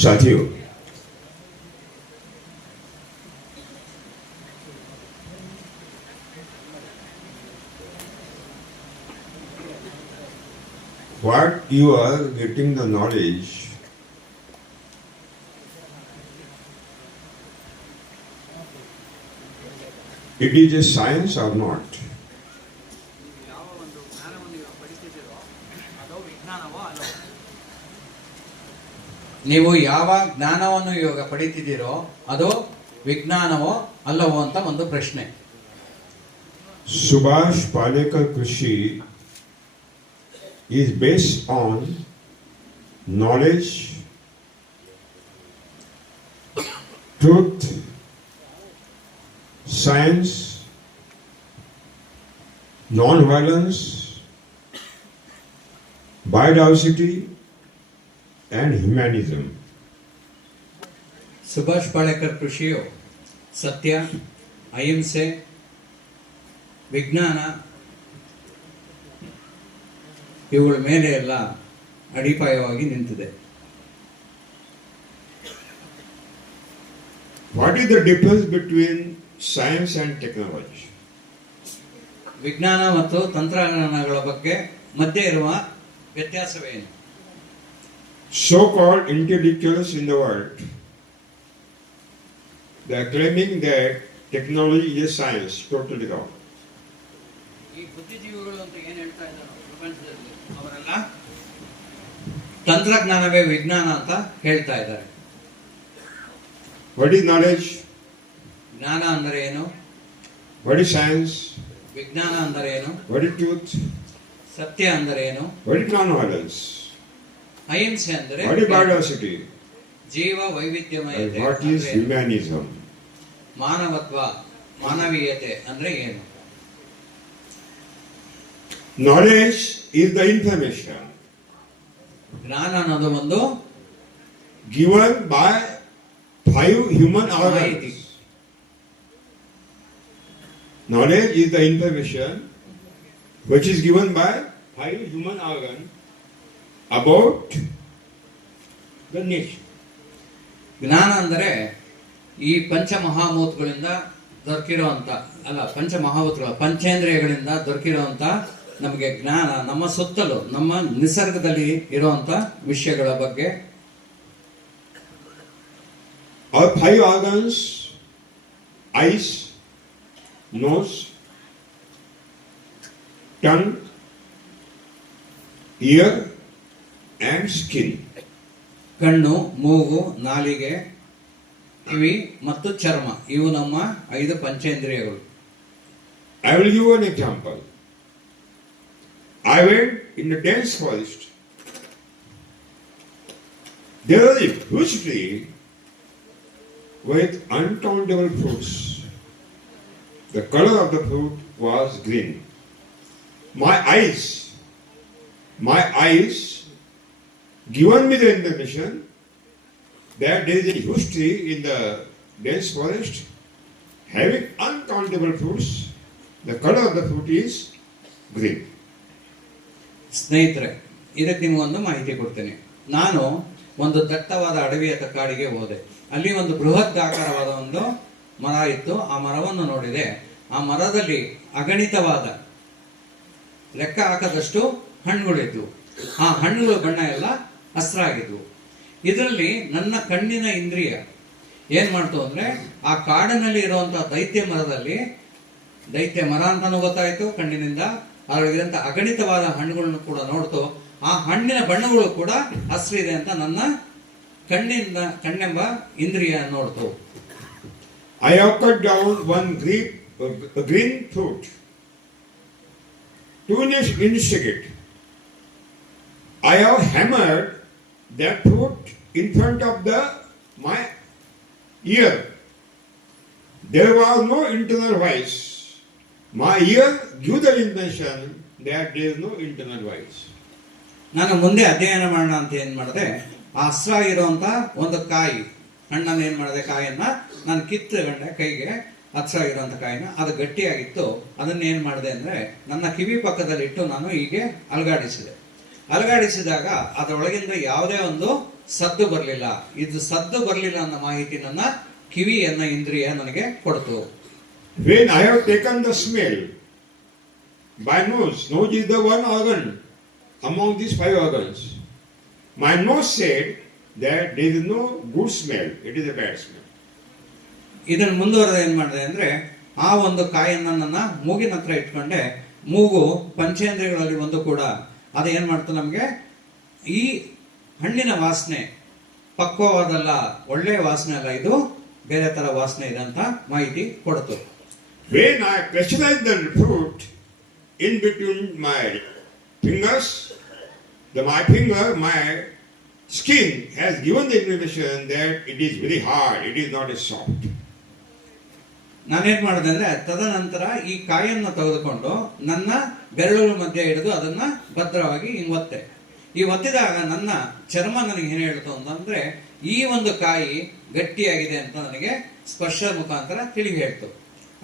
साथियों, what you are getting the knowledge, it is a science or not? ನೀವು ಯಾವ ಜ್ಞಾನವನ್ನು ಇವಾಗ ಪಡಿತಿದ್ದೀರೋ ಅದು ವಿಜ್ಞಾನವೋ ಅಲ್ಲವೋ ಅಂತ ಒಂದು ಪ್ರಶ್ನೆ. Subhash Palekar Krishi is based on knowledge, truth, science, non-violence, biodiversity, and humanism. Subhash Palekar ಕೃಷಿಯು ಸತ್ಯ, ಅಹಿಂಸೆ, ವಿಜ್ಞಾನ ಇವುಗಳ ಮೇಲೆ ಎಲ್ಲ ಅಡಿಪಾಯವಾಗಿ ನಿಂತಿದೆ. What is the difference between science and technology? ವಿಜ್ಞಾನ ಮತ್ತು ತಂತ್ರಜ್ಞಾನಗಳ ಬಗ್ಗೆ ಮಧ್ಯೆ ಇರುವ ವ್ಯತ್ಯಾಸವೇನು? So-called intellectuals in the world, they are claiming that technology is a science, totally wrong. ಈ ಬುದ್ಧಿಜೀವಿಗಳು ಅಂತ ಏನು ಹೇಳ್ತಾ ಇದ್ದಾರೆ ಪ್ರಪಂಚದಲ್ಲಿ, ಅವರೆಲ್ಲ ತಂತ್ರಜ್ಞಾನವೇ ವಿಜ್ಞಾನ ಅಂತ ಹೇಳ್ತಾ ಇದ್ದಾರೆ. What is knowledge? ಜ್ಞಾನ ಅಂದರೆ ಏನು? What is science? ವಿಜ್ಞಾನ ಅಂದರೆ ಏನು? What is truth? ಸತ್ಯ ಅಂದರೆ ಏನು? What is non-violence? ಅಹಿಂಸೆ ಅಂದರೆ What is biodiversity? ಜೀವ And ವೈವಿಧ್ಯಮಯತೆ what is ಅಂದ್ರೆ humanism? ಮಾನವತ್ವ, ಮಾನವೀಯತೆ ಅಂದ್ರೆ ಏನು? Knowledge is the information ಜ್ಞಾನ ಅನ್ನೋದು ಒಂದು given by 5 human ಮಾಹಿತಿ. organs. Knowledge is the information which is given by 5 human organs about the nature. ಜ್ಞಾನ ಅಂದರೆ ಈ ಪಂಚಮಹಾಭೂತಗಳಿಂದ ದೊರಕಿರುವಂತ ಪಂಚಮಹಾಭೂತಗಳ ಪಂಚೇಂದ್ರಿಯಗಳಿಂದ ದೊರಕಿರುವಂತ ನಮಗೆ ಜ್ಞಾನ, ನಮ್ಮ ಸುತ್ತಲೂ ನಮ್ಮ ನಿಸರ್ಗದಲ್ಲಿ ಇರುವಂತ ವಿಷಯಗಳ ಬಗ್ಗೆ. Our 5 organs: eyes, nose, tongue, ear, and skin. ಕಣ್ಣು, ಮೂಗು, ನಾಲಿಗೆ, ಕಿವಿ ಮತ್ತು ಚರ್ಮ ಇವು ನಮ್ಮ 5 ಪಂಚೇಂದ್ರಿಯಗಳು. I will give you an example. I went in a dense forest. There was a huge tree with uncountable fruits. The color of the fruit was green. My eyes given me the information that there is a huge tree in the dense forest having uncountable fruits. The color of the fruit is green. ಸ್ನೇಹಿತರೆ, ಇದಕ್ಕೆ ನಿಮಗೊಂದು ಮಾಹಿತಿ ಕೊಡ್ತೇನೆ. ನಾನು ಒಂದು ದಟ್ಟವಾದ ಅಡವಿಯ ಕಾಡಿಗೆ ಹೋದೆ. ಅಲ್ಲಿ ಒಂದು ಬೃಹತ್ ಆಕಾರವಾದ ಒಂದು ಮರ ಇತ್ತು. ಆ ಮರವನ್ನು ನೋಡಿದೆ. ಆ ಮರದಲ್ಲಿ ಅಗಣಿತವಾದ ಲೆಕ್ಕ ಹಾಕದಷ್ಟು ಹಣ್ಣುಗಳಿದ್ವು. ಆ ಹಣ್ಣುಗಳ ಬಣ್ಣ ಎಲ್ಲ ಹಸ್ರಾಗಿದ್ವು. ಇದರಲ್ಲಿ ನನ್ನ ಕಣ್ಣಿನ ಇಂದ್ರಿಯ ಏನ್ ಮಾಡ್ತು ಅಂದ್ರೆ ಆ ಕಾಡಿನಲ್ಲಿ ಇರುವಂತಹ ದೈತ್ಯ ಮರ ಅಂತಾನು ಗೊತ್ತಾಯ್ತು ಕಣ್ಣಿನಿಂದ. ಅದರಲ್ಲಿರುವಂತ ಅಗಣಿತವಾದ ಹಣ್ಣುಗಳನ್ನು ಕೂಡ ನೋಡ್ತು. ಆ ಹಣ್ಣಿನ ಬಣ್ಣಗಳು ಕೂಡ ಹಸ್ರಿದೆ ಅಂತ ನನ್ನ ಕಣ್ಣೆಂಬ ಇಂದ್ರಿಯ ನೋಡ್ತು. I have cut down one green fruit to investigate. I have hammered that fruit in front of my ear. There was no internal voice. My ear gave the impression that there is no internal voice. ನಾನು ಮುಂದೆ ಅಧ್ಯಯನ ಮಾಡೋಣ ಅಂತ ಏನ್ ಮಾಡಿದೆ, ಆ ಹಸ್ರಾಗಿರುವಂತ ಒಂದು ಹಣ್ಣನ್ನು ಏನ್ ಮಾಡಿದೆ, ಕಾಯನ್ನ ನಾನು ಕಿತ್ತುಕೊಂಡೆ ಕೈಗೆ. ಹಸ್ರಾಗಿರುವಂತ ಕಾಯಿನ, ಅದು ಗಟ್ಟಿಯಾಗಿತ್ತು. ಅದನ್ನ ಏನ್ ಮಾಡಿದೆ ಅಂದ್ರೆ ನನ್ನ ಕಿವಿ ಪಕ್ಕದಲ್ಲಿಟ್ಟು ನಾನು ಹೀಗೆ ಅಲುಗಾಡಿಸಿದೆ. ಅಲುಗಾಡಿಸಿದಾಗ ಅದರೊಳಗಿಂದ ಯಾವುದೇ ಒಂದು ಸದ್ದು ಬರಲಿಲ್ಲ. ಇದು ಸದ್ದು ಬರಲಿಲ್ಲ ಅನ್ನೋ ಮಾಹಿತಿ ನನ್ನ ಕಿವಿಯನ್ನ ಇಂದ್ರಿಯ ನನಗೆ ಕೊಡ್ತು. When I have taken the smell by nose is the one organ among these 5 organs. My nose said that there is no good smell, it is a bad smell. ಇದನ್ನು ಮುಂದುವರೆದ ಏನ್ ಮಾಡಿದೆ ಅಂದ್ರೆ, ಆ ಒಂದು ಕಾಯನ್ನ ನನ್ನ ಮೂಗಿನ ಹತ್ರ ಇಟ್ಕೊಂಡೆ. ಮೂಗು ಪಂಚೇಂದ್ರಿಯಗಳಲ್ಲಿ ಒಂದು ಕೂಡ. ಅದು ಏನ್ ಮಾಡ್ತು, ನಮ್ಗೆ ಈ ಹಣ್ಣಿನ ವಾಸನೆ ಪಕ್ವವಾದಲ್ಲ, ಒಳ್ಳೆಯ ವಾಸನೆ ಅಲ್ಲ, ಇದು ಬೇರೆ ತರ ವಾಸನೆ ಇದೆ ಅಂತ ಮಾಹಿತಿ ಕೊಡ್ತು. When I pressurized the fruit in between my fingers, my skin has given the information that it is very hard, it is not as soft. ನಾನೇನ್ ಮಾಡಿದೆ ಅಂದ್ರೆ, ತದನಂತರ ಈ ಕಾಯನ್ನು ತೆಗೆದುಕೊಂಡು ನನ್ನ ಬೆರಳುಗಳ ಮಧ್ಯೆ ಹಿಡಿದು ಅದನ್ನ ಭದ್ರವಾಗಿ ಹಿಂಗ್ ಒತ್ತೆ. ಈ ಒತ್ತಿದಾಗ ನನ್ನ ಚರ್ಮ ನನಗೆ ಏನ್ ಹೇಳ್ತು ಅಂತಂದ್ರೆ, ಈ ಒಂದು ಕಾಯಿ ಗಟ್ಟಿಯಾಗಿದೆ ಅಂತ ನನಗೆ ಸ್ಪರ್ಶ ಮುಖಾಂತರ ತಿಳಿ ಹೇಳ್ತು.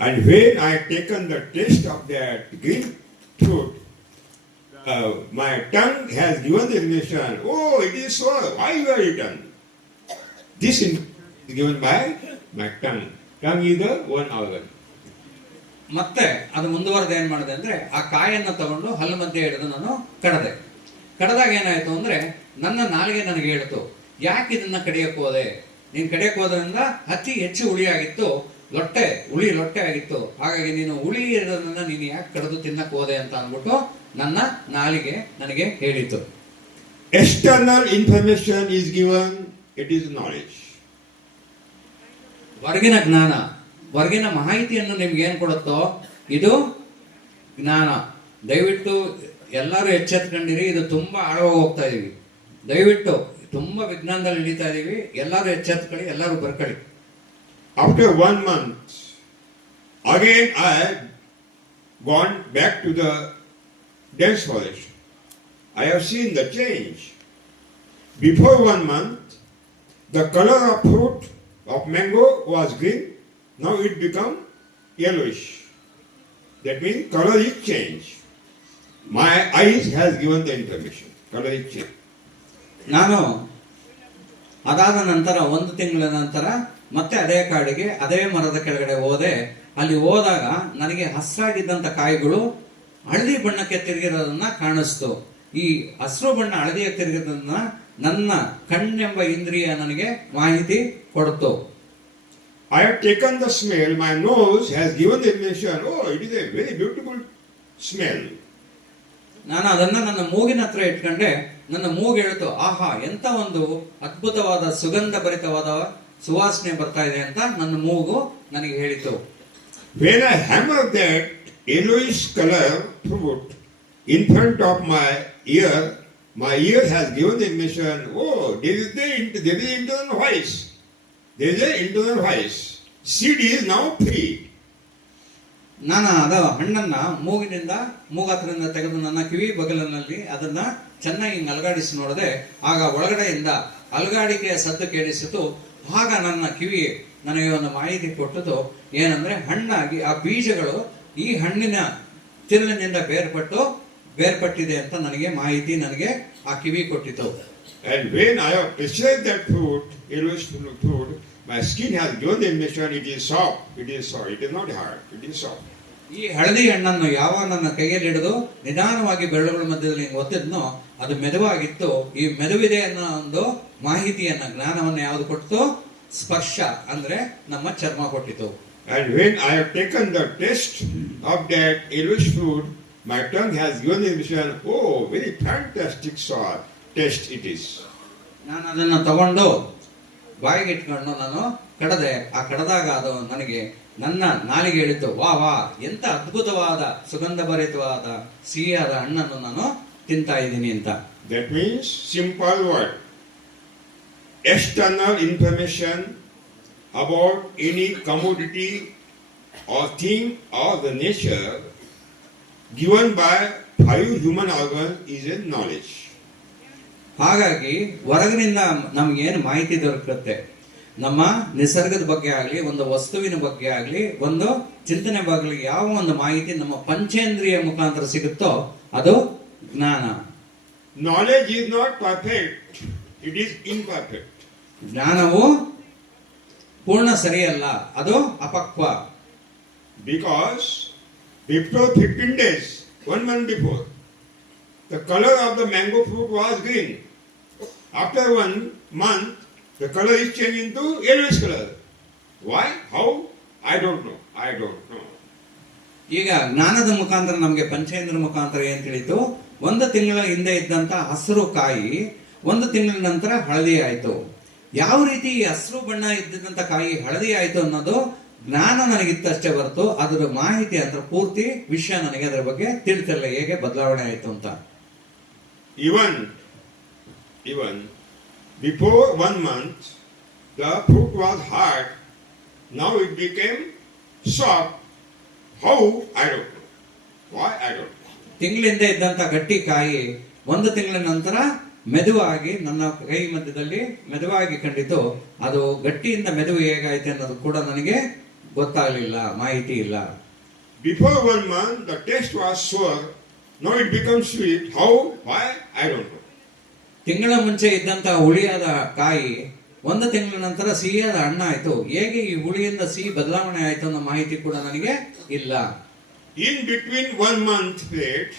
And when I taken the taste of that green fruit, my tongue has given the information, oh, it is so, why you are eaten? This is given by my tongue. Tongue is the one organ. ಮತ್ತೆ ಅದು ಮುಂದುವರೆದ ಏನ್ ಮಾಡಿದೆ ಅಂದ್ರೆ, ಆ ಕಾಯನ್ನು ತಗೊಂಡು ಹಲ್ಲು ಮಧ್ಯೆ ಹಿಡಿದು ನಾನು ಕಡದಾಗ ಏನಾಯ್ತು ಅಂದ್ರೆ, ನನ್ನ ನಾಲಿಗೆ ನನಗೆ ಹೇಳ್ತು, ಯಾಕೆ ಇದನ್ನ ಕಡಿಯಕ್ ಹೋದೆ? ನೀನ್ ಕಡಿಯಕ್ ಹೋದ್ರಿಂದ ಅತಿ ಹೆಚ್ಚು ಹುಳಿ ಆಗಿತ್ತು, ಹುಳಿ ಲೊಟ್ಟೆ ಆಗಿತ್ತು. ಹಾಗಾಗಿ ನೀನು ಹುಳಿ ಇರೋದನ್ನ ನೀನು ಯಾಕೆ ಕಡಿದು ತಿನ್ನಕ್ ಹೋದೆ ಅಂತ ಅಂದ್ಬಿಟ್ಟು ನನ್ನ ನಾಲಿಗೆ ನನಗೆ ಹೇಳಿತು. External information is given, it is knowledge. ಹೊರಗಿನ ಜ್ಞಾನ, ಹೊರಗಿನ ಮಾಹಿತಿಯನ್ನು ನಿಮ್ಗೆ ಏನ್ ಕೊಡುತ್ತೋ ಇದು ಜ್ಞಾನ. ದಯವಿಟ್ಟು ಎಲ್ಲರೂ ಎಚ್ಚೆತ್ಕೊಂಡಿರಿ, ಇದು ತುಂಬಾ ಆಳವಾಗಿ ಹೋಗ್ತಾ ಇದೀವಿ. ದಯವಿಟ್ಟು ತುಂಬಾ ವಿಜ್ಞಾನದಲ್ಲಿ ಇಳಿತಾ ಇದೀವಿ. ಎಲ್ಲರೂ ಎಚ್ಚೆತ್ಕೊಳ್ಳಿ, ಎಲ್ಲರೂ ಬರ್ಕೊಳ್ಳಿ. After 1 month, again I gone back to the dense forest. I have seen the change. Before 1 month, the color of fruit of mango was green. Now it become yellowish. That means color is changed. My eyes has given the information. Color is changed. ನಾನು ಅದಾದ ನಂತರ 1 ತಿಂಗಳ ನಂತರ ಮತ್ತೆ ಅದೇ ಕಾಡಿಗೆ, ಅದೇ ಮರದ ಕೆಳಗಡೆ ಹೋದೆ. ಅಲ್ಲಿ ಹೋದಾಗ ನನಗೆ ಹಸ್ರಾಗಿದ್ದಂತ ಕಾಯಿಗಳು ಹಳದಿ ಬಣ್ಣಕ್ಕೆ ತಿರುಗಿರೋದನ್ನ ಕಾಣಿಸ್ತು. ಈ ಹಸಿರು ಬಣ್ಣ ಹಳದಿಯಾಗಿ ತಿರುಗಿರೋದನ್ನ ನನ್ನ ಕಣ್ಣೆಂಬ ಇಂದ್ರಿಯ ನನಗೆ ಮಾಹಿತಿ ಕೊಡ್ತು. I have taken the smell, my nose has given the information, oh, it is a very beautiful smell. ನಾನು ಅದನ್ನ ನನ್ನ ಮೂಗಿನ ಹತ್ರ ಇಟ್ಕೊಂಡೆ. ನನ್ನ ಮೂಗು ಹೇಳ್ತು, ಆಹಾ, ಎಂತ ಒಂದು ಅದ್ಭುತವಾದ ಸುಗಂಧ ಭರಿತವಾದ ಸುವಾಸನೆ ಬರ್ತಾ ಇದೆ ಅಂತ ನನ್ನ ಮೂಗು ನನಗೆ ಹೇಳಿತು. When I hammered that yellowish color fruit in front of my ear has given the information, oh, there is internal voice. There is an internal voice. Seed is now free. ನಾನು ಹಣ್ಣನ್ನ ಮೂಗತ್ರದಿಂದ ತೆಗೆದು ನನ್ನ ಕಿವಿ ಬಗಲಿನಲ್ಲಿ ಅದನ್ನ ಚೆನ್ನಾಗಿ ಅಲುಗಾಡಿಸಿ ನೋಡಿದೆ. ಆಗ ಒಳಗಡೆಯಿಂದ ಅಲುಗಾಡಿಕೆಯ ಸದ್ದು ಕೇಳಿಸಿತು. ಆಗ ನನ್ನ ಕಿವಿ ನನಗೆ ಒಂದು ಮಾಹಿತಿ ಕೊಟ್ಟದು, ಏನಂದ್ರೆ ಹಣ್ಣಾಗಿ ಆ ಬೀಜಗಳು ಈ ಹಣ್ಣಿನ ತಿರುಳಿನಿಂದ ಬೇರ್ಪಟ್ಟಿದೆ ಅಂತ ನನಗೆ ಮಾಹಿತಿ ನನಗೆ ಆ ಕಿವಿ ಕೊಟ್ಟಿತು. And when I have pressurized that fruit, yellowish fruit, my skin has given the information, it is soft, it is not hard, it is soft. ಈ ಹಳದಿ ಹಣ್ಣನ್ನು ಯಾವ ನನ್ನ ಕೈಯಲ್ಲಿ ಹಿಡಿದು ನಿಧಾನವಾಗಿ ಬೆರಳುಗಳ ಮಧ್ಯದಲ್ಲಿ ಒತ್ತಿದ್ನೋ ಅದು ಮೆದುವಾಗಿತ್ತು. ಈ ಮೆದುವಿದೆ ಅನ್ನೋ ಒಂದು ಮಾಹಿತಿಯನ್ನ, ಜ್ಞಾನವನ್ನು ಯಾವುದು ಕೊಟ್ಟು? ಸ್ಪರ್ಶ ಅಂದ್ರೆ ನಮ್ಮ ಚರ್ಮ ಕೊಟ್ಟಿತು. And when I have taken the taste of that yellowish fruit, my tongue has given the information, oh, very fantastic sour taste it is. ನಾನು ಅದನ್ನ ತಗೊಂಡು ಬಾಯಿಗೆ ಇಟ್ಕೊಂಡು ನಾನು ಕಡದೆ. ಆ ಕಡದಾಗ ಅದು ನನಗೆ ನನ್ನ ನಾಲಿಗೆ ಹೇಳಿತು, ವಾ ಎಂತ ಅದ್ಭುತವಾದ ಸುಗಂಧ ಭರಿತವಾದ ಸಿಹಿಯಾದ ಹಣ್ಣನ್ನು ನಾನು ತಿಂತಾ ಇದ್ದೀನಿ ಅಂತ. That means, simple word, external information about any commodity or thing or the nature given by 5 human organs is a knowledge. ಹಾಗಾಗಿ ಹೊರಗಿನಿಂದ ನಮ್ಗೇನು ಮಾಹಿತಿ ದೊರಕುತ್ತೆ, ನಮ್ಮ ನಿಸರ್ಗದ ಬಗ್ಗೆ ಆಗ್ಲಿ, ಒಂದು ವಸ್ತುವಿನ ಬಗ್ಗೆ ಆಗ್ಲಿ, ಒಂದು ಚಿಂತನೆ ಬಗ್ಗೆ, ಯಾವ ಒಂದು ಮಾಹಿತಿ ನಮ್ಮ ಪಂಚೇಂದ್ರಿಯ ಮುಖಾಂತರ ಸಿಗುತ್ತೋ ಅದು ಜ್ಞಾನ. knowledge is not perfect, it is imperfect. ಜ್ಞಾನವು ಪೂರ್ಣ ಸರಿಯಲ್ಲ, ಅದು ಅಪಕ್ವ. Because before 15 days, 1 month before, the color of the mango fruit was green. After 1 month, the color is changing to yellowish color. Why? How? I don't know. ಈಗ ಜ್ಞಾನದ ಮುಖಾಂತರ ನಮಗೆ ಪಂಚೇಂದ್ರ ಮುಖಾಂತರ ಏನ್ ತಿಳಿತು? 1 ತಿಂಗಳ ಹಿಂದೆ ಇದ್ದಂತ ಹಸಿರು ಕಾಯಿ 1 ತಿಂಗಳ ನಂತರ ಹಳದಿ ಆಯ್ತು. ಯಾವ ರೀತಿ ಈ ಹಸಿರು ಬಣ್ಣ ಇದ್ದಂತ ಕಾಯಿ ಹಳದಿ ಆಯ್ತು ಅನ್ನೋದು ಜ್ಞಾನ ನನಗಿತ್ತಷ್ಟೇ ಹೊರತು ಅದರ ಮಾಹಿತಿ ಅಂದ್ರೆ ಪೂರ್ತಿ ವಿಷಯ ನನಗೆ ಅದರ ಬಗ್ಗೆ ತಿಳಿತಿರಲಿಲ್ಲ, ಹೇಗೆ ಬದಲಾವಣೆ ಆಯ್ತು ಅಂತ. Even before 1 month, the fruit was hard. Now it became soft. How? I don't know. Why? I don't know. ತಿಂಗಳಿಂದ ಇದ್ದಂತ ಗಟ್ಟಿ ಕಾಯಿ 1 ತಿಂಗಳ ನಂತರ ಮೆದುವಾಗಿ ನನ್ನ ಕೈ ಮಧ್ಯದಲ್ಲಿ ಮೆದುವಾಗಿ ಕಂಡಿತು. ಅದು ಗಟ್ಟಿಯಿಂದ ಮೆದುವು ಹೇಗಾಯ್ತು ಅನ್ನೋದು ಕೂಡ ನನಗೆ ಗೊತ್ತಾಗಲಿಲ್ಲ, ಮಾಹಿತಿ ಇಲ್ಲ. Before 1 month, the taste was sour. Now it becomes sweet. How? Why? I don't know. ತಿಂಗಳ ಮುಂಚೆ ಇದ್ದಂತ ಹುಳಿಯಾದ ಕಾಯಿ 1 ತಿಂಗಳ ನಂತರ ಸಿಹಿಯಾದ ಹಣ್ಣು ಆಯ್ತು. ಹೇಗೆ ಈ ಹುಳಿಯಿಂದ ಸಿಹಿ ಬದಲಾವಣೆ ಆಯ್ತು ಅನ್ನೋ ಮಾಹಿತಿ ಕೂಡ ನನಗೆ ಇಲ್ಲ. In between 1 month period,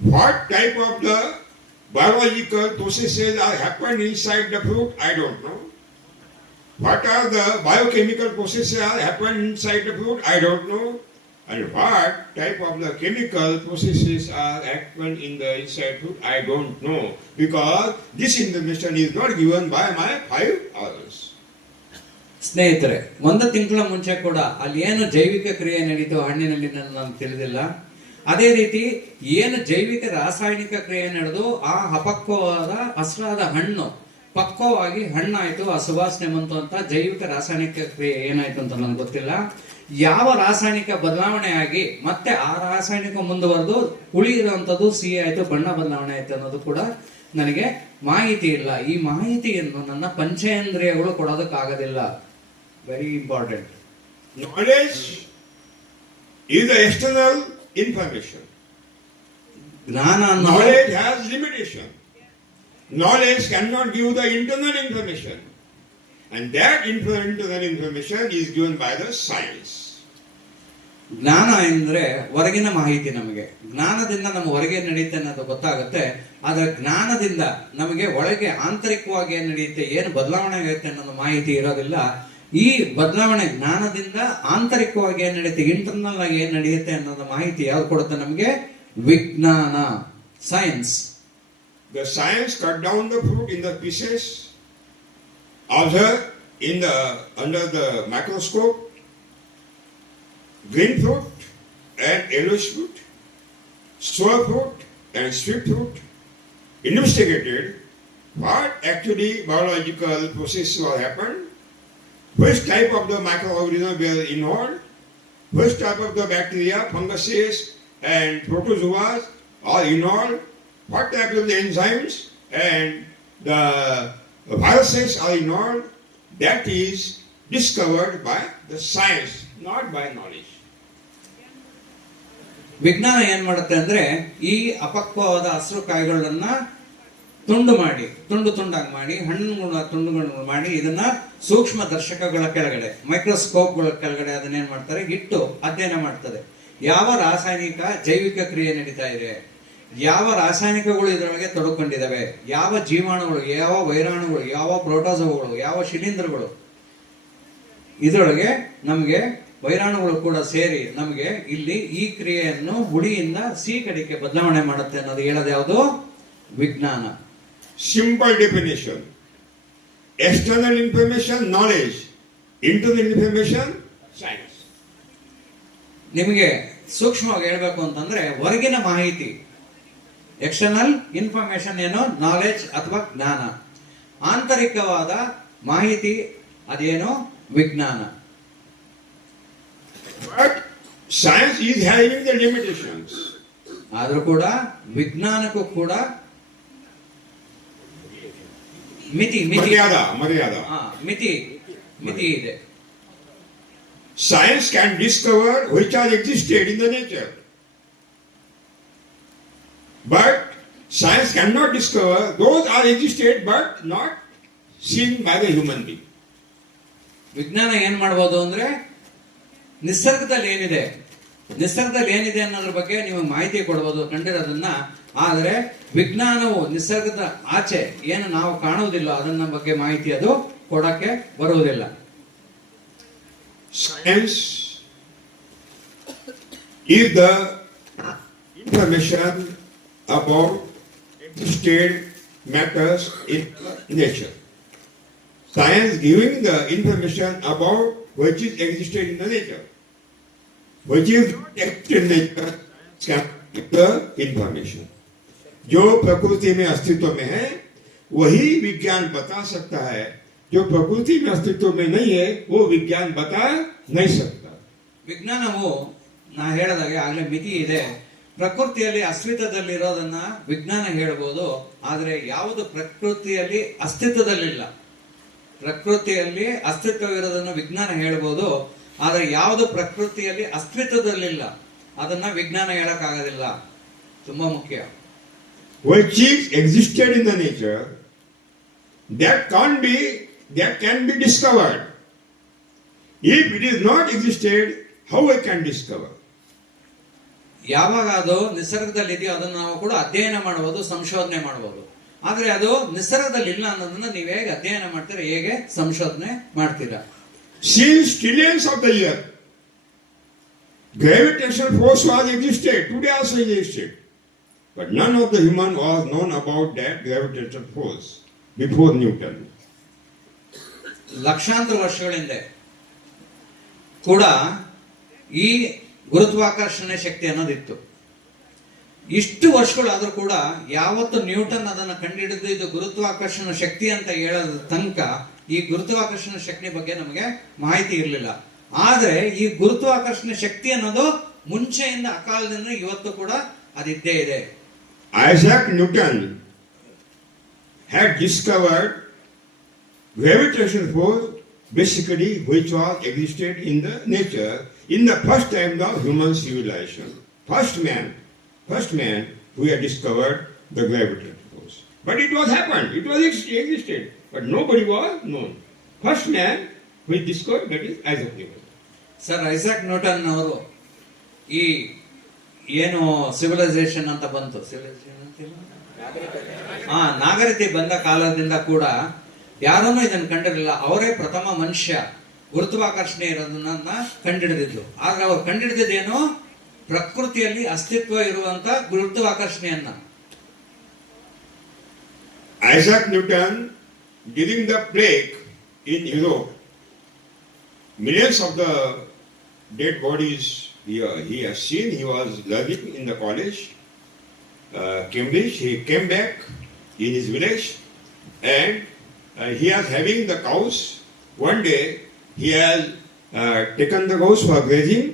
what type of the biological processes are happened inside the fruit? I don't know. What are the biochemical processes are happened inside the fruit? I don't know. And what type of the chemical processes are happened in the inside fruit? I don't know. Because this information is not given by my 5 hours. ಸ್ನೇಹಿತರೆ, 1 ತಿಂಗಳ ಮುಂಚೆ ಕೂಡ ಅಲ್ಲಿ ಏನು ಜೈವಿಕ ಕ್ರಿಯೆ ನಡೀತು ಹಣ್ಣಿನಲ್ಲಿ ನಾನು ತಿಳಿದಿಲ್ಲ. ಅದೇ ರೀತಿ ಏನು ಜೈವಿಕ ರಾಸಾಯನಿಕ ಕ್ರಿಯೆ ನಡೆದು ಆ ಅಪಕ್ವವಾದ ಹಸಿರಾದ ಹಣ್ಣು ಪಕ್ವವಾಗಿ ಹಣ್ಣಾಯ್ತು, ಆ ಸುವಾಸನೆ ಬಂತು ಅಂತ ಜೈವಿಕ ರಾಸಾಯನಿಕ ಕ್ರಿಯೆ ಏನಾಯ್ತು ಅಂತ ನನಗೆ ಗೊತ್ತಿಲ್ಲ. ಯಾವ ರಾಸಾಯನಿಕ ಬದಲಾವಣೆ ಆಗಿ ಮತ್ತೆ ಆ ರಾಸಾಯನಿಕ ಮುಂದುವರೆದು ಹುಳಿ ಇರುವಂತದ್ದು ಸಿಹಿ ಆಯ್ತು, ಬಣ್ಣ ಬದಲಾವಣೆ ಆಯ್ತು ಅನ್ನೋದು ಕೂಡ ನನಗೆ ಮಾಹಿತಿ ಇಲ್ಲ. ಈ ಮಾಹಿತಿಯನ್ನು ನನ್ನ ಪಂಚೇಂದ್ರಿಯಗಳು ಕೊಡೋದಕ್ಕಾಗೋದಿಲ್ಲ. Very important. Knowledge is the external information. ಜ್ಞಾನ Knowledge has limitation. Knowledge cannot give the internal information. And that internal information is given by the science. ಜ್ಞಾನ ಎಂದ್ರೆ ಹೊರಗಿನ ಮಾಹಿತಿ. ನಮಗೆ ಜ್ಞಾನದಿಂದ ನಮ್ಮ ಹೊರಗೆ ನಡೆಯುತ್ತೆ ಅನ್ನೋದು ಗೊತ್ತಾಗುತ್ತೆ. ಆದ್ರೆ ಜ್ಞಾನದಿಂದ ನಮಗೆ ಒಳಗೆ ಆಂತರಿಕವಾಗಿ ಏನ್ ನಡೆಯುತ್ತೆ, ಏನು ಬದಲಾವಣೆ ಆಗುತ್ತೆ ಅನ್ನೋದು ಮಾಹಿತಿ ಇರೋದಿಲ್ಲ. ಈ ಬದಲಾವಣೆ ಜ್ಞಾನದಿಂದ ಆಂತರಿಕವಾಗಿ ಏನ್ ನಡೆಯುತ್ತೆ, ಇಂಟರ್ನಲ್ ಆಗಿ ಏನ್ ನಡೆಯುತ್ತೆ ಅನ್ನೋದು ಮಾಹಿತಿ ಯಾವ್ದು ಕೊಡುತ್ತೆ ನಮಗೆ? ವಿಜ್ಞಾನ, science. The science cut down the fruit in the pieces, observe under the microscope, green fruit and yellowish fruit, sour fruit and sweet fruit, investigated what actually biological processes will happen, which type of the microorganisms were involved, which type of the bacteria, funguses and protozoas are involved, what type of the enzymes and the viruses are involved. That is discovered by the science, not by knowledge. ವಿಜ್ಞಾನ ಏನ್ ಮಾಡುತ್ತೆ ಅಂದ್ರೆ ಈ ಅಪಕ್ವವಾದ ಹಸಿರು ಕಾಯಿಗಳನ್ನ ತುಂಡಾಗಿ ಮಾಡಿ ಹಣ್ಣುಗಳ ತುಂಡುಗಳನ್ನು ಮಾಡಿ ಇದನ್ನ ಸೂಕ್ಷ್ಮ ದರ್ಶಕಗಳ ಕೆಳಗಡೆ, ಮೈಕ್ರೋಸ್ಕೋಪ್ಗಳ ಕೆಳಗಡೆ ಅದನ್ನೇನ್ ಮಾಡ್ತಾರೆ, ಇಟ್ಟು ಅಧ್ಯಯನ ಮಾಡ್ತಾರೆ. ಯಾವ ರಾಸಾಯನಿಕ ಜೈವಿಕ ಕ್ರಿಯೆ ನಡೀತಾ ಇದೆ, ಯಾವ ರಾಸಾಯನಿಕಗಳು ಇದರೊಳಗೆ ತೊಡಕೊಂಡಿದ್ದಾವೆ, ಯಾವ ಜೀವಾಣುಗಳು, ಯಾವ ವೈರಾಣುಗಳು, ಯಾವ ಪ್ರೋಟೋಸೋಗಳು, ಯಾವ ಶಿಲೀಂಧ್ರಗಳು, ಇದರೊಳಗೆ ನಮಗೆ ವೈರಾಣುಗಳು ಕೂಡ ಸೇರಿ ನಮಗೆ ಇಲ್ಲಿ ಈ ಕ್ರಿಯೆಯನ್ನು ಹುಳಿಯಿಂದ ಸಿಹಿ ಕಡೆಗೆ ಬದಲಾವಣೆ ಮಾಡುತ್ತೆ ಅನ್ನೋದು ಹೇಳೋದು ಯಾವುದು? ವಿಜ್ಞಾನ. Simple definition. External information, knowledge. Internal information, science. ನಿಮಗೆ ಸೂಕ್ಷ್ಮವಾಗಿ ಹೇಳ್ಬೇಕು ಅಂತಂದ್ರೆ ಹೊರಗಿನ ಮಾಹಿತಿ, ಎಕ್ಸ್ಟರ್ನಲ್ ಇನ್ಫಾರ್ಮೇಶನ್ ಏನು? ನಾಲೆಜ್ ಅಥವಾ ಜ್ಞಾನ. ಆಂತರಿಕವಾದ ಮಾಹಿತಿ ಅದೇನು? ವಿಜ್ಞಾನ. But science is having the limitations. ಆದ್ರೂ ಕೂಡ ವಿಜ್ಞಾನಕ್ಕೂ ಕೂಡ ಮಿತಿ ಇದೆ. Science can discover which are existed in the nature. But science cannot discover, those are existed but not seen by the human being. ವಿಜ್ಞಾನ ಏನ್ ಮಾಡ್ಬೋದು ಅಂದ್ರೆ ನಿಸರ್ಗದಲ್ಲಿ ಏನಿದೆ ಅನ್ನೋದ್ರ ಬಗ್ಗೆ ನೀವು ಮಾಹಿತಿ ಕೊಡ್ಬೋದು ಕಂಡಿರೋದನ್ನ. ಆದ್ರೆ ವಿಜ್ಞಾನವು ನಿಸರ್ಗದ ಆಚೆ ಏನು ನಾವು ಕಾಣುವುದಿಲ್ಲ ಅದನ್ನ ಬಗ್ಗೆ ಮಾಹಿತಿ ಅದು ಕೊಡಕ್ಕೆ ಬರುವುದಿಲ್ಲ. Science is the information about existed matters in nature. Science giving the information about which is existed in the nature. Which is existed in nature can give the information. जो प्रकृति में अस्तित्व में है वही विज्ञान बता सकता है. जो प्रकृति में अस्तित्व में नहीं है वो विज्ञान बता नहीं सकता. ವಿಜ್ಞಾನವು ನಾ ಹೇಳಿದಾಗೆ ಆಗ್ಲೇ ಮಿತಿ ಇದೆ. ಪ್ರಕೃತಿಯಲ್ಲಿ ಅಸ್ತಿತ್ವದಲ್ಲಿರೋದನ್ನ ವಿಜ್ಞಾನ ಹೇಳ್ಬೋದು, ಆದ್ರೆ ಯಾವುದು ಪ್ರಕೃತಿಯಲ್ಲಿ ಅಸ್ತಿತ್ವದಲ್ಲಿಲ್ಲ. ಪ್ರಕೃತಿಯಲ್ಲಿ ಅಸ್ತಿತ್ವವಿರೋದನ್ನ ವಿಜ್ಞಾನ ಹೇಳ್ಬೋದು, ಆದ್ರೆ ಯಾವುದು ಪ್ರಕೃತಿಯಲ್ಲಿ ಅಸ್ತಿತ್ವದಲ್ಲಿಲ್ಲ ಅದನ್ನ ವಿಜ್ಞಾನ ಹೇಳಕ್ ಆಗೋದಿಲ್ಲ. ತುಂಬಾ ಮುಖ್ಯ. Which is existed in the nature that can be discovered. If it is not existed, how I can discover? ಯಾವಾಗ ಅದು ನಿಸರ್ಗದಲ್ಲಿ ಇದೆಯೋ ಅದನ್ನ ನಾವು ಕೂಡ ಅಧ್ಯಯನ ಮಾಡಬಹುದು, ಸಂಶೋಧನೆ ಮಾಡಬಹುದು. ಆದ್ರೆ ಅದು ನಿಸರ್ಗದಲ್ಲಿ ಇಲ್ಲ ಅನ್ನೋದನ್ನ ನೀವು ಹೇಗೆ ಅಧ್ಯಯನ ಮಾಡ್ತೀರಾ, ಹೇಗೆ ಸಂಶೋಧನೆ ಮಾಡ್ತೀರಾ? Since trillions of the year, gravitational force was existed, today also existed. But none of the human was known about that gravitational force before Newton. ಲಕ್ಷಾಂತರ ವರ್ಷಗಳ ಹಿಂದೆ ಕೂಡ ಈ ಗುರುತ್ವಾಕರ್ಷಣೆ ಶಕ್ತಿ ಅನ್ನೋದಿತ್ತು. ಇಷ್ಟು ವರ್ಷಗಳಾದ್ರೂ ಕೂಡ ಯಾವತ್ತು ನ್ಯೂಟನ್ ಅದನ್ನ ಕಂಡುಹಿಡಿದು ಇದು ಗುರುತ್ವಾಕರ್ಷಣ ಶಕ್ತಿ ಅಂತ ಹೇಳೋದ ತನಕ ಈ ಗುರುತ್ವಾಕರ್ಷಣ ಶಕ್ತಿ ಬಗ್ಗೆ ನಮಗೆ ಮಾಹಿತಿ ಇರಲಿಲ್ಲ. ಆದ್ರೆ ಈ ಗುರುತ್ವಾಕರ್ಷಣ ಶಕ್ತಿ ಅನ್ನೋದು ಮುಂಚೆಯಿಂದ ಅಕಾಲದಿಂದ ಇವತ್ತು ಕೂಡ ಅದಿದ್ದೇ ಇದೆ. Isaac Newton had discovered gravitational force basically which was existed in the nature in the first time of human civilization. First man who had discovered the gravitational force. But it was happened, it was existed, but nobody was known. First man who discovered, that is Isaac Newton. Sir, Isaac Newton ಅವರು ಈ ಏನು civilisation ಅಂತ ಬಂತು, ನಾಗರಿಕತೆ ಬಂದ ಕಾಲದಿಂದ ಕೂಡ ಯಾರನ್ನೂ ಇದನ್ನು ಕಂಡಿರಲಿಲ್ಲ. ಅವರೇ ಪ್ರಥಮ ಮನುಷ್ಯ ಗುರುತ್ವಾಕರ್ಷಣೆ ಇರೋದನ್ನ ಕಂಡಿಡಿದಿದ್ದು. ಆದ್ರೆ ಅವ್ರು ಕಂಡಿಡಿದೇನು, ಪ್ರಕೃತಿಯಲ್ಲಿ ಅಸ್ತಿತ್ವ ಇರುವಂತ ಗುರುತ್ವಾಕರ್ಷಣೆಯನ್ನ. Isaac Newton, during the plague in Europe, millions of the dead bodies he has seen. He was learning in the college, Cambridge. He came back in his village and he was having the cows. One day he has taken the cows for grazing.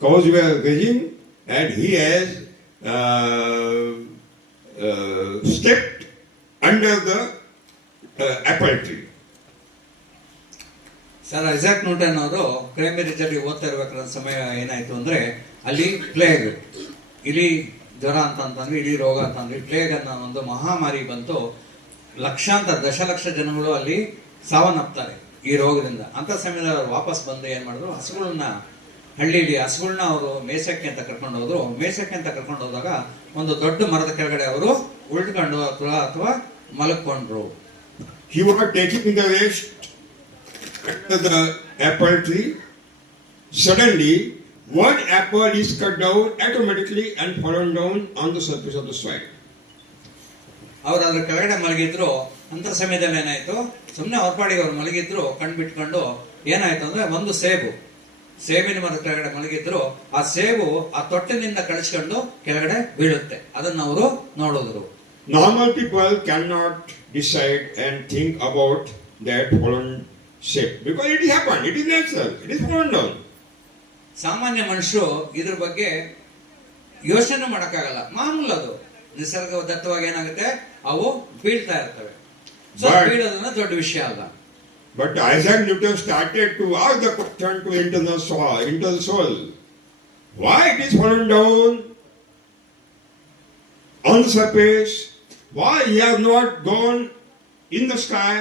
Cows were grazing and he has stepped under the apple tree. Sir, Isaac Newton ಅವರು Cambridge ಅಲ್ಲಿ ಓದ್ತಾ ಇರ್ಬೇಕಾದ ಸಮಯ ಏನಾಯ್ತು ಅಂದ್ರೆ ಅಲ್ಲಿ plague, ಇಲಿ ಜ್ವರ ಅಂತಂದ್ರೆ ಇಲಿ ರೋಗ ಅಂತಂದ್ರೆ ಪ್ಲೇಗ್ ಅನ್ನೋ ಒಂದು ಮಹಾಮಾರಿ ಬಂತು. ದಶಲಕ್ಷ ಜನಗಳು ಅಲ್ಲಿ ಸಾವನ್ನಪ್ತಾರೆ ಈ ರೋಗದಿಂದ. ಅಂತ ಸಮಯದಲ್ಲಿ ಅವರು ವಾಪಸ್ ಬಂದು ಏನ್ ಮಾಡಿದ್ರು, ಹಳ್ಳಿಲಿ ಹಸುಗಳನ್ನ ಅವರು ಮೇಸಕ್ಕೆ ಅಂತ ಕರ್ಕೊಂಡು ಹೋದ್ರು. ಮೇಸಕ್ಕೆ ಅಂತ ಕರ್ಕೊಂಡು ಹೋದಾಗ ಒಂದು ದೊಡ್ಡ ಮರದ ಕೆಳಗಡೆ ಅವರು ಉಳ್ಕೊಂಡು ಅಥವಾ ಮಲಕೊಂಡ್ರು. He was taking the rest under the apple tree. Suddenly, one apple is cut down automatically and fallen down on the surface of the soil. ಅವ್ರು ಅದ್ರ ಕೆಳಗಡೆ ಮಲಗಿದ್ರು. ಅಂತ ಸಮಯದಲ್ಲಿ ಏನಾಯ್ತು, ಸುಮ್ಮನೆ ಅವ್ರ ಪಾಡಿಗೆ ಅವ್ರು ಮಲಗಿದ್ರು. ಕಣ್ಬಿಟ್ಕೊಂಡು ಏನಾಯ್ತು ಅಂದ್ರೆ ಒಂದು ಸೇಬಿನ ಮರದ ಕೆಳಗಡೆ ಮಲಗಿದ್ರು. ಆ ಸೇಬು ಆ ತೊಟ್ಟಿನಿಂದ ಕಳಿಸ್ಕೊಂಡು ಕೆಳಗಡೆ ಬೀಳುತ್ತೆ. ಅದನ್ನ ಅವರು ನೋಡಿದ್ರು. Normal people cannot decide and think about that fallen shape because it is happened, it is natural, it is fallen down. ಸಾಮಾನ್ಯ ಮನುಷ್ಯರು ಇದ್ರ ಬಗ್ಗೆ ಯೋಚನೆ ಮಾಡಕ್ಕಾಗಲ್ಲ. ಮಾಮೂಲು, ಅದು ನಿಸರ್ಗದತ್ತವಾಗಿ ಏನಾಗುತ್ತೆ, ಅವು ಬೀಳ್ತಾ ಇರ್ತವೆ. ಬೀಳೋದನ್ನ ದೊಡ್ಡ ವಿಷಯ ಅಲ್ಲ. But Isaac Newton started to ask the question to internal soul. Why it is fallen down on the surface? Why he has not gone in the sky?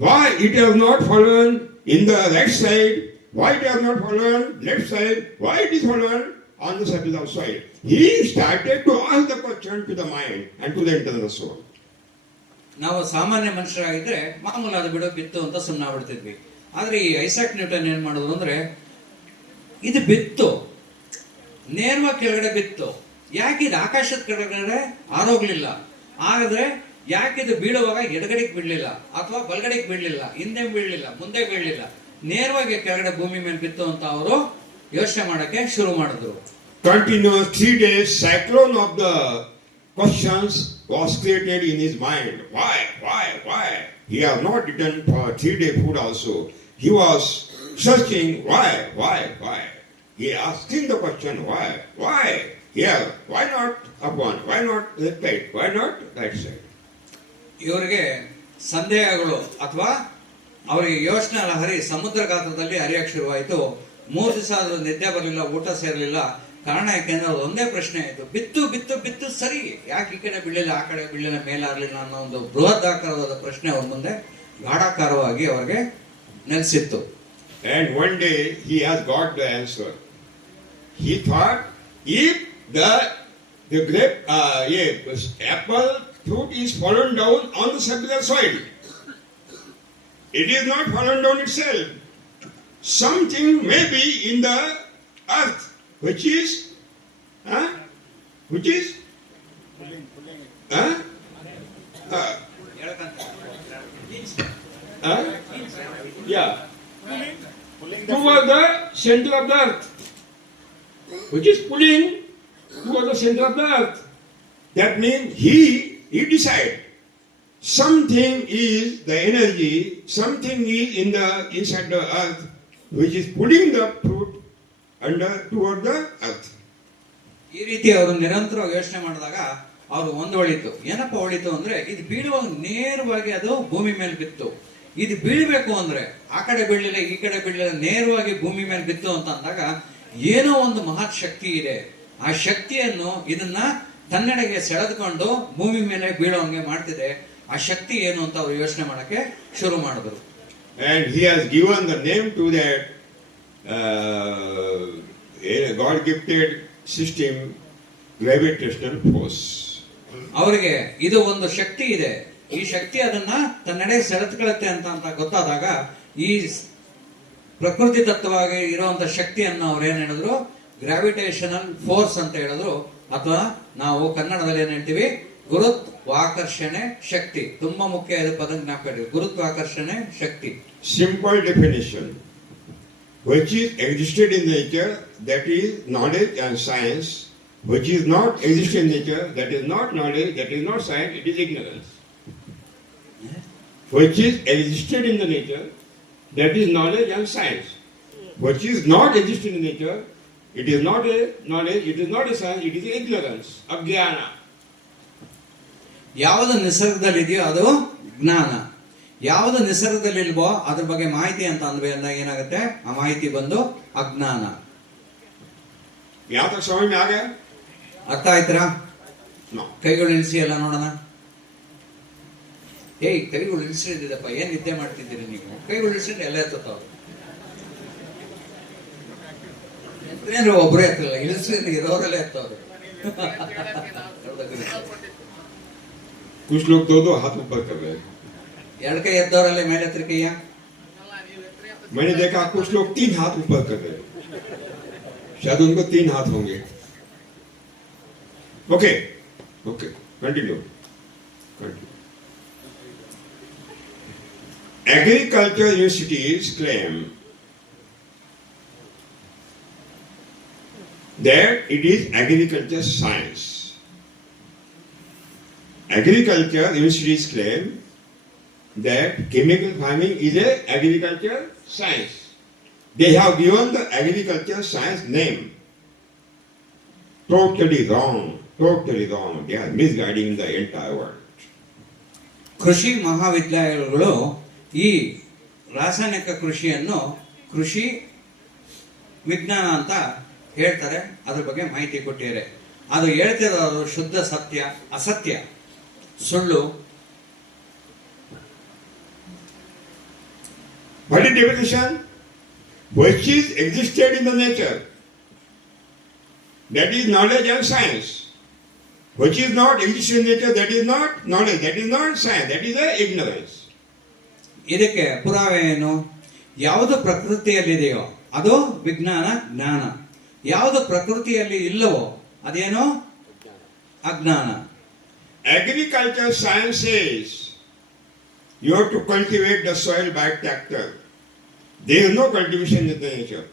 Why it has not fallen in the right side? Why it has not fallen left side? Why it is fallen on the surface of soil? He started to ask the question to the mind and to the internal soul. ನಾವು ಸಾಮಾನ್ಯ ಮನುಷ್ಯರಾಗಿದ್ರೆ ಮಾಮೂಲು ಅದು ಬಿಡೋ ಬಿತ್ತು ಅಂತ ಸುಮ್ಮನಾಗ್ಬಿಡ್ತಿದ್ವಿ. ಆದ್ರೆ ಈ Isaac Newton ಏನ್ ಮಾಡೋದು ಅಂದ್ರೆ, ಇದು ಬಿತ್ತು, ನೇರವಾಗಿ ಕೆಳಗಡೆ ಬಿತ್ತು, ಯಾಕೆ ಇದು ಆಕಾಶದ ಕೆಳಗಡೆ ಆರೋಗ್ಲಿಲ್ಲ? ಹಾಗಾದ್ರೆ ಯಾಕೆ ಇದು ಬೀಳುವಾಗ ಎಡಗಡೆಗೆ ಬೀಳಲಿಲ್ಲ ಅಥವಾ ಬಲಗಡೆಗೆ ಬೀಳಲಿಲ್ಲ, ಹಿಂದೆ ಬೀಳಲಿಲ್ಲ, ಮುಂದೆ ಬೀಳಲಿಲ್ಲ, ನೇರವಾಗಿ ಕೆಳಗಡೆ ಭೂಮಿ ಮೇಲೆ ಬಿತ್ತು ಅಂತ ಅವರು ಯೋಚನೆ ಮಾಡಕ್ಕೆ ಶುರು ಮಾಡಿದ್ರು. Continuous 3 days cyclone of the questions was created in his mind. Why? He has not eaten for 3-day food also. He was searching why. He asking the question why? Here, why not up one? Why not left side? Why not right side? ಇವರಿಗೆ ಸಂದೇಹಗಳು ಅಥವಾ ಅವರಿಗೆ ಯೋಚನೆ ಲಹರಿ ಸಮುದ್ರ ಗಾತ್ರದಲ್ಲಿ ಹರಿಯಕ್ಕೆ ಶುರುವಾಯಿತು. 3 ದಿವಸ ಆದ್ರೂ ನಿದ್ದೆ ಬರಲಿಲ್ಲ, ಊಟ ಸೇರಲಿಲ್ಲ. ಕಾರಣ ಯಾಕೆಂದ್ರೆ ಅದು ಒಂದೇ ಪ್ರಶ್ನೆ ಆಯಿತು, ಬಿತ್ತು ಸರಿ, ಯಾಕೆ ಈ ಕಡೆ ಬೀಳಲಿಲ್ಲ, ಆ ಕಡೆ ಬೀಳಲಿಲ್ಲ, ಮೇಲಾಗಲಿಲ್ಲ ಅನ್ನೋ ಒಂದು ಬೃಹದಾಕಾರವಾದ ಪ್ರಶ್ನೆ ಅವ್ರ ಮುಂದೆ ಗಾಢಾಕಾರವಾಗಿ ಅವರಿಗೆ ನೆಲೆಸಿತ್ತು. And one day he has got the answer. He thought, if the grape apple fruit is fallen down on the circular soil, it is not fallen down itself. Something may be in the earth, which is toward the center of the earth, which is pulling toward the center of the earth. That means he decided something is the energy, something is in the inside the earth, which is pulling the fruit toward the earth. ಈ ರೀತಿ ಅವರು ನಿರಂತರ ಯೋಚನೆ ಮಾಡಿದಾಗ ಅವ್ರು ಒಂದು ಹೊಳಿತು ಅಂದ್ರೆ, ಇದು ಬೀಳುವಾಗ ನೇರವಾಗಿ ಅದು ಭೂಮಿ ಮೇಲೆ ಬಿತ್ತು. ಇದು ಬೀಳಬೇಕು ಅಂದ್ರೆ ಆ ಕಡೆ ಬೀಳಲಿಲ್ಲ, ಈ ಕಡೆ ಬೀಳಲಿಲ್ಲ, ನೇರವಾಗಿ ಭೂಮಿ ಮೇಲೆ ಬಿತ್ತು ಅಂತ ಅಂದಾಗ ಏನೋ ಒಂದು ಮಹತ್ ಶಕ್ತಿ ಇದೆ. ಆ ಶಕ್ತಿಯನ್ನು ಇದನ್ನ ತನ್ನೆಡೆಗೆ ಸೆಳೆದುಕೊಂಡು ಭೂಮಿ ಮೇಲೆ ಬೀಳೋಂಗೆ ಮಾಡ್ತಿದೆ. ಆ ಶಕ್ತಿ ಏನು ಅಂತ ಅವರು ಯೋಚನೆ ಮಾಡಕ್ಕೆ ಶುರು ಮಾಡಿದ್ರು. And he has given the name to that God gifted system, gravitational force. ಅವರಿಗೆ ಇದು ಒಂದು ಶಕ್ತಿ ಇದೆ, ಈ ಶಕ್ತಿ ಅದನ್ನ ತನ್ನೆಡೆ ಸೆಳೆದುಕೊಳ್ಳುತ್ತೆ ಅಂತ ಗೊತ್ತಾದಾಗ ಈ ಪ್ರಕೃತಿ ತತ್ವವಾಗಿ ಇರುವಂತ ಶಕ್ತಿಯನ್ನು ಅವ್ರು ಏನ್ ಹೇಳಿದ್ರು, ಗ್ರಾವಿಟೇಷನಲ್ ಫೋರ್ಸ್ ಅಂತ ಹೇಳಿದ್ರು, ಅಥವಾ ನಾವು ಕನ್ನಡದಲ್ಲಿ ಏನ್ ಹೇಳ್ತೀವಿ, ಗುರುತ್ವಾಕರ್ಷಣೆ ಶಕ್ತಿ. ತುಂಬಾ ಮುಖ್ಯ ಇದು ಪದ ಜ್ಞಾಪಕ, ಗುರುತ್ವಾಕರ್ಷಣೆ ಶಕ್ತಿ. Simple definition, which is existed in nature, that is knowledge and science. Which is not existed in nature, that is not knowledge, that is not science, it is ignorance. Which is existed in the nature, that is knowledge and science. Which is not existed in nature, it is not a knowledge, it is not a science, it is ignorance, agyana. ಯಾವುದು ನಿಸರ್ಗದಲ್ಲಿ ಇದೆಯೋ ಅದು ಜ್ಞಾನ, ಯಾವುದು ನಿಸರ್ಗದಲ್ಲಿ ಇಲ್ವೋ ಅದ್ರ ಬಗ್ಗೆ ಮಾಹಿತಿ ಅಂತ ಅಂದಾಗ ಏನಾಗುತ್ತೆ, ಆ ಮಾಹಿತಿ ಬಂದು ಅಜ್ಞಾನ. ಯಾವ ಸಮಯ ಆಗ ಅರ್ಥ ಆಯ್ತರಾ? ಕೈಗಳು ಇಳಿಸಿ ಎಲ್ಲ ನೋಡೋಣ. ಕೈಗಳು ಇಳಿಸಿದಪ್ಪ, ಏನ್ ನಿದ್ದೆ ಮಾಡ್ತಿದ್ದೀರಿ ನೀವು? ಕೈಗಳು ಇಳಿಸಿದ್ರೆ ಎಲ್ಲ ಎತ್ತವ್ರು, ಎತ್ತೇನ್ರಿ ಒಬ್ರು ಎತ್ತಲ್ಲ, ಇಳಿಸಿದ್ರೆ ಇರೋರೆಲ್ಲ ಎತ್ತವ್ರು. कुछ लोग दो हाथ ऊपर कर रहे हैं. ಎರಡು ಕೈ ಎದ್ದವರಲ್ಲೇ ಮೇಲೆ ಎತ್ತರ ಕೈಯ. मैंने देखा कुछ लोग 3 हाथ ऊपर कर रहे हैं, शायद उनको 3 हाथ होंगे. Okay, continue. Agriculture universities claim that it is agriculture science. Agriculture universities claim that chemical farming is a agriculture science. They have given the agriculture science name. Totally wrong. They are misguiding the entire world. ಕೃಷಿ ಮಹಾವಿದ್ಯಾಲಯಗಳು ಈ ರಾಸಾಯನಿಕ ಕೃಷಿಯನ್ನು ಕೃಷಿ ವಿಜ್ಞಾನ ಅಂತ ಹೇಳ್ತಾರೆ, ಅದ್ರ ಬಗ್ಗೆ ಮಾಹಿತಿ ಕೊಟ್ಟಿದ್ದಾರೆ. ಅದು ಹೇಳ್ತಿರೋದು ಶುದ್ಧ ಸತ್ಯ, ಅಸತ್ಯ, ಸುಳ್ಳು. What is definition? Which is existed in the nature. That is knowledge and science. Which is not existed in nature, that is not knowledge, that is not science, that is a ignorance. ಇದಕ್ಕೆ ಪುರಾವೆ ಏನು? ಯಾವುದು ಪ್ರಕೃತಿಯಲ್ಲಿದೆಯೋ ಅದು ವಿಜ್ಞಾನ, ಜ್ಞಾನ. ಯಾವುದು ಪ್ರಕೃತಿಯಲ್ಲಿ ಇಲ್ಲವೋ ಅದೇನೋ ಅಜ್ಞಾನ. Agriculture science says you have to cultivate the soil by tractor. There is no cultivation in the nature.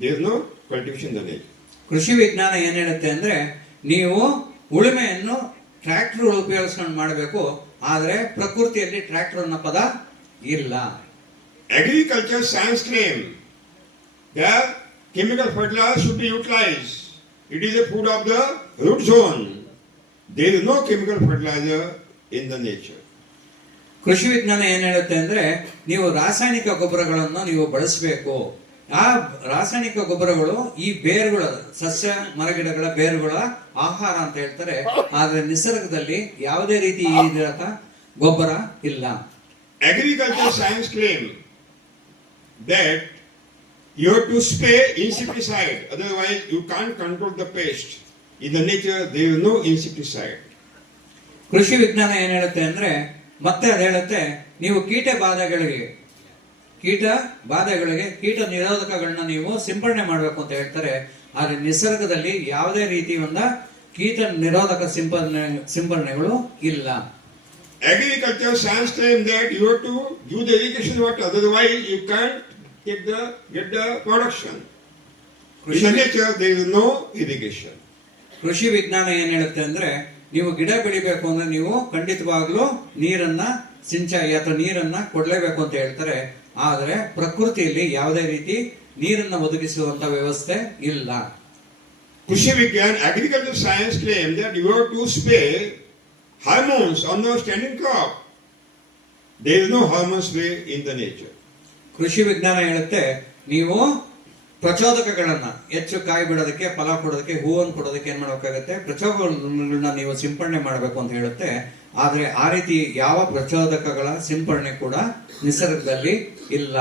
There is no cultivation in the nature. ಕೃಷಿ ವಿಜ್ಞಾನ ಏನ್ ಹೇಳುತ್ತೆ ಅಂದ್ರೆ ನೀವು ಉಳುಮೆಯನ್ನು ಟ್ರ್ಯಾಕ್ಟರ್ ಉಪಯೋಗಿಸ್ಕೊಂಡು ಮಾಡಬೇಕು, ಆದ್ರೆ ಪ್ರಕೃತಿಯಲ್ಲಿ ಟ್ರ್ಯಾಕ್ಟರ್ ಅನ್ನೋ ಪದ ಇಲ್ಲ. Agriculture science claim that chemical fertilizer should be utilized. It is a food of the root zone. There is no chemical fertilizer in the nature. ಕೃಷಿ ವಿಜ್ಞಾನ ಏನ್ ಹೇಳುತ್ತೆ ಅಂದ್ರೆ ನೀವು ರಾಸಾಯನಿಕ ಗೊಬ್ಬರಗಳನ್ನು ನೀವು ಬಳಸಬೇಕು. ಆ ರಾಸಾಯನಿಕ ಗೊಬ್ಬರಗಳು ಈ ಬೇರುಗಳ, ಸಸ್ಯ ಮರಗಿಡಗಳ ಬೇರುಗಳ ಆಹಾರ ಅಂತ ಹೇಳ್ತಾರೆ. ಆದ್ರೆ ನಿಸರ್ಗದಲ್ಲಿ ಯಾವುದೇ ರೀತಿ ಗೊಬ್ಬರ ಇಲ್ಲ. Agriculture science claim that you have to spray insecticide, otherwise you can't control the pest. In the nature there is no insecticide. ಕೃಷಿ ವಿಜ್ಞಾನ ಏನ್ ಹೇಳುತ್ತೆ ಅಂದ್ರೆ ಮತ್ತೆ ಅದು ಹೇಳುತ್ತೆ ನೀವು ಕೀಟ ಬಾಧೆಗಳಿಗೆ ಕೀಟ ನಿರೋಧಕಗಳನ್ನ ನೀವು ಸಿಂಪಡಣೆ ಮಾಡಬೇಕು ಅಂತ ಹೇಳ್ತಾರೆ. ಆದ್ರೆ ನಿಸರ್ಗದಲ್ಲಿ ಯಾವುದೇ ರೀತಿ ಒಂದು ಕೀಟ ನಿರೋಧಕ ಸಿಂಪಡಣೆಗಳು ಇಲ್ಲ. Agriculture science claim that you have to give the irrigation water, otherwise you can't get the production. In the nature there is no irrigation. ಕೃಷಿ ವಿಜ್ಞಾನ ಏನ್ ಹೇಳುತ್ತೆ ಅಂದ್ರೆ ನೀವು ಗಿಡ ಬೆಳಿಬೇಕು ಅಂದ್ರೆ ನೀವು ಖಂಡಿತವಾಗ್ಲೂ ನೀರನ್ನ ಸಿಂಚಾಯಿ ಅಥವಾ ನೀರನ್ನ ಕೊಡ್ಲೇಬೇಕು ಅಂತ ಹೇಳ್ತಾರೆ. ಆದ್ರೆ ಪ್ರಕೃತಿಯಲ್ಲಿ ಯಾವುದೇ ರೀತಿ ನೀರನ್ನ ಒದಗಿಸುವಂತ ವ್ಯವಸ್ಥೆ ಇಲ್ಲ. ಕೃಷಿ ವಿಜ್ಞಾನ agriculture science claim that you have to spray hormones on the standing crop. There is no hormone spray in the nature. ಕೃಷಿ ವಿಜ್ಞಾನ ಹೇಳುತ್ತೆ ನೀವು ಪ್ರಚೋದಕಗಳನ್ನ ಹೆಚ್ಚು ಕಾಯಿ ಬಿಡೋದಕ್ಕೆ, ಫಲ ಕೊಡೋದಕ್ಕೆ, ಹೂವನ್ನು ಕೊಡೋದಕ್ಕೆ ಏನ್ ಮಾಡಬೇಕಾಗುತ್ತೆ, ಪ್ರಚೋದಕಗಳನ್ನ ನೀವು ಸಿಂಪಡಣೆ ಮಾಡಬೇಕು ಅಂತ ಹೇಳುತ್ತೆ. ಆದ್ರೆ ಆ ರೀತಿ ಯಾವ ಪ್ರಚೋದಕಗಳ ಸಿಂಪಡಣೆ ಕೂಡ ನಿಸರ್ಗದಲ್ಲಿ ಇಲ್ಲ.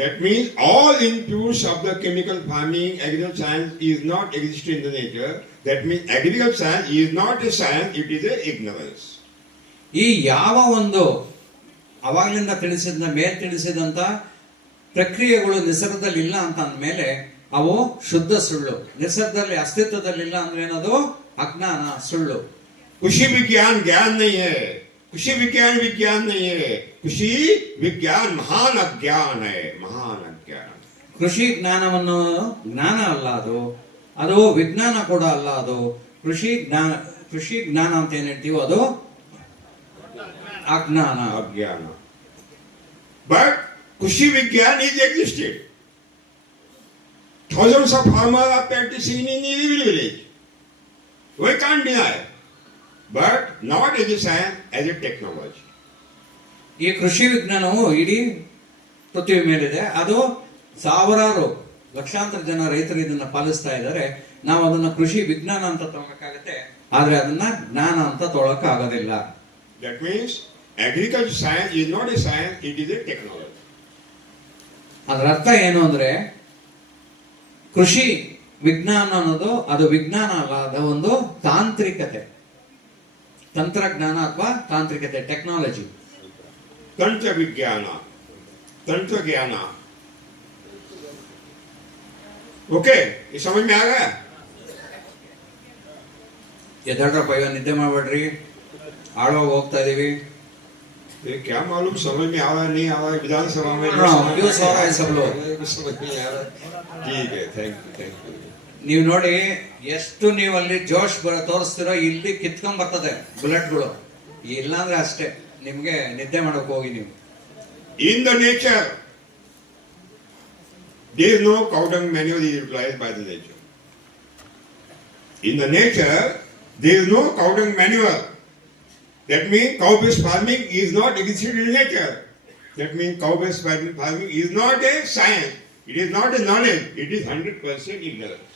That means all impurities of the chemical farming, agricultural science is not existing in the nature. That means agricultural science is not a science, it is a ignorance. ಈ ಯಾವ ಒಂದು ಅವಾಗ್ಲಿಂದ ತಿಳಿಸಿದಂತ ಪ್ರಕ್ರಿಯೆಗಳು ನಿಸರ್ಗದಲ್ಲಿ ಇಲ್ಲ ಅಂತ ಅಂದ್ಮೇಲೆ ಅವು ಶುದ್ಧ ಸುಳ್ಳು. ನಿಸರ್ಗದಲ್ಲಿ ಅಸ್ತಿತ್ವದಲ್ಲಿಲ್ಲ ಅಂದ್ರೆ ಏನದು ಅಜ್ಞಾನ, ಸುಳ್ಳು. कृषि विज्ञान ज्ञान नहीं है, कृषि विज्ञान विज्ञान नहीं है, कृषि विज्ञान महान अज्ञान है, महान अज्ञान. ಕೃಷಿ ಜ್ಞಾನವನ್ನು ಜ್ಞಾನ ಅಲ್ಲ ಅದು ವಿಜ್ಞಾನ ಕೂಡ ಅಲ್ಲ. ಅದು ಕೃಷಿ ಜ್ಞಾನ ಅಂತ ಏನ್ ಹೇಳ್ತೀವೋ ಅದು ಅಜ್ಞಾನ. But कृषि विज्ञान is existed. Thousands of farmers are practicing in every village. We can't deny. But not as a science, as a technology. ಈ ಕೃಷಿ ವಿಜ್ಞಾನವು ಇಡೀ ಪೃಥ್ವಿ ಮೇಲಿದೆ. ಅದು ಸಾವಿರಾರು ಲಕ್ಷಾಂತರ ಜನ ರೈತರು ಇದನ್ನ ಪಾಲಿಸ್ತಾ ಇದ್ದಾರೆ. ನಾವು ಅದನ್ನ ಕೃಷಿ ವಿಜ್ಞಾನ ಅಂತ ತಗೊಳಕ್ಕಾಗತ್ತೆ, ಆದ್ರೆ ಅದನ್ನ ಜ್ಞಾನ ಅಂತ ತಗೊಳಕ್ ಆಗೋದಿಲ್ಲ. That means agriculture science is not a science, it is a technology. ಅದರ ಅರ್ಥ ಏನು ಅಂದ್ರೆ ಕೃಷಿ ವಿಜ್ಞಾನ ಅನ್ನೋದು ಅದು ವಿಜ್ಞಾನ ಅಲ್ಲ, ಅದು ಒಂದು ತಾಂತ್ರಿಕತೆ, ತಂತ್ರಜ್ಞಾನ ಅಥವಾ ತಾಂತ್ರಿಕತೆ, ಟೆಕ್ನಾಲಜಿ. ತಂತ್ರ ವಿಜ್ಞಾನ, ತಂತ್ರಜ್ಞಾನ. ಓಕೆ, ಈ ಸಮझ में आ गया? ಎದ್ದೇಳ್ರಪ್ಪ, ಇವಾಗ ನಿದ್ದೆ ಮಾಡ್ಬೇಡ್ರಿ, ಆಳೋಗಿ ಹೋಗ್ತಾ ಇದೀವಿ. क्या मालूम समझ में आ रहा नहीं आ रहा, विधानसभा में क्यों सो रहा है सब लोग? समझ में आ रहा. ठीक है, थैंक यू. ನೀವು ನೋಡಿ ಎಷ್ಟು ನೀವು ಅಲ್ಲಿ ಜೋಶ್ ತೋರಿಸ್ತಿರೋ, ಇಲ್ಲಿ ಕಿತ್ಕೊಂಡ್ ಬರ್ತದೆ ಬುಲೆಟ್ಗಳು. ಇಲ್ಲಾಂದ್ರೆ ಅಷ್ಟೇ, ನಿಮ್ಗೆ ನಿದ್ದೆ ಮಾಡಕ್ ಹೋಗಿ ನೀವು. In the nature, there is no cow dung manure is utilized by the nature. In the nature, there is no cow dung manure. That means cow-based farming is not existed in nature. That means cow-based farming is not a science. It is not a knowledge. It is 100% ignorance.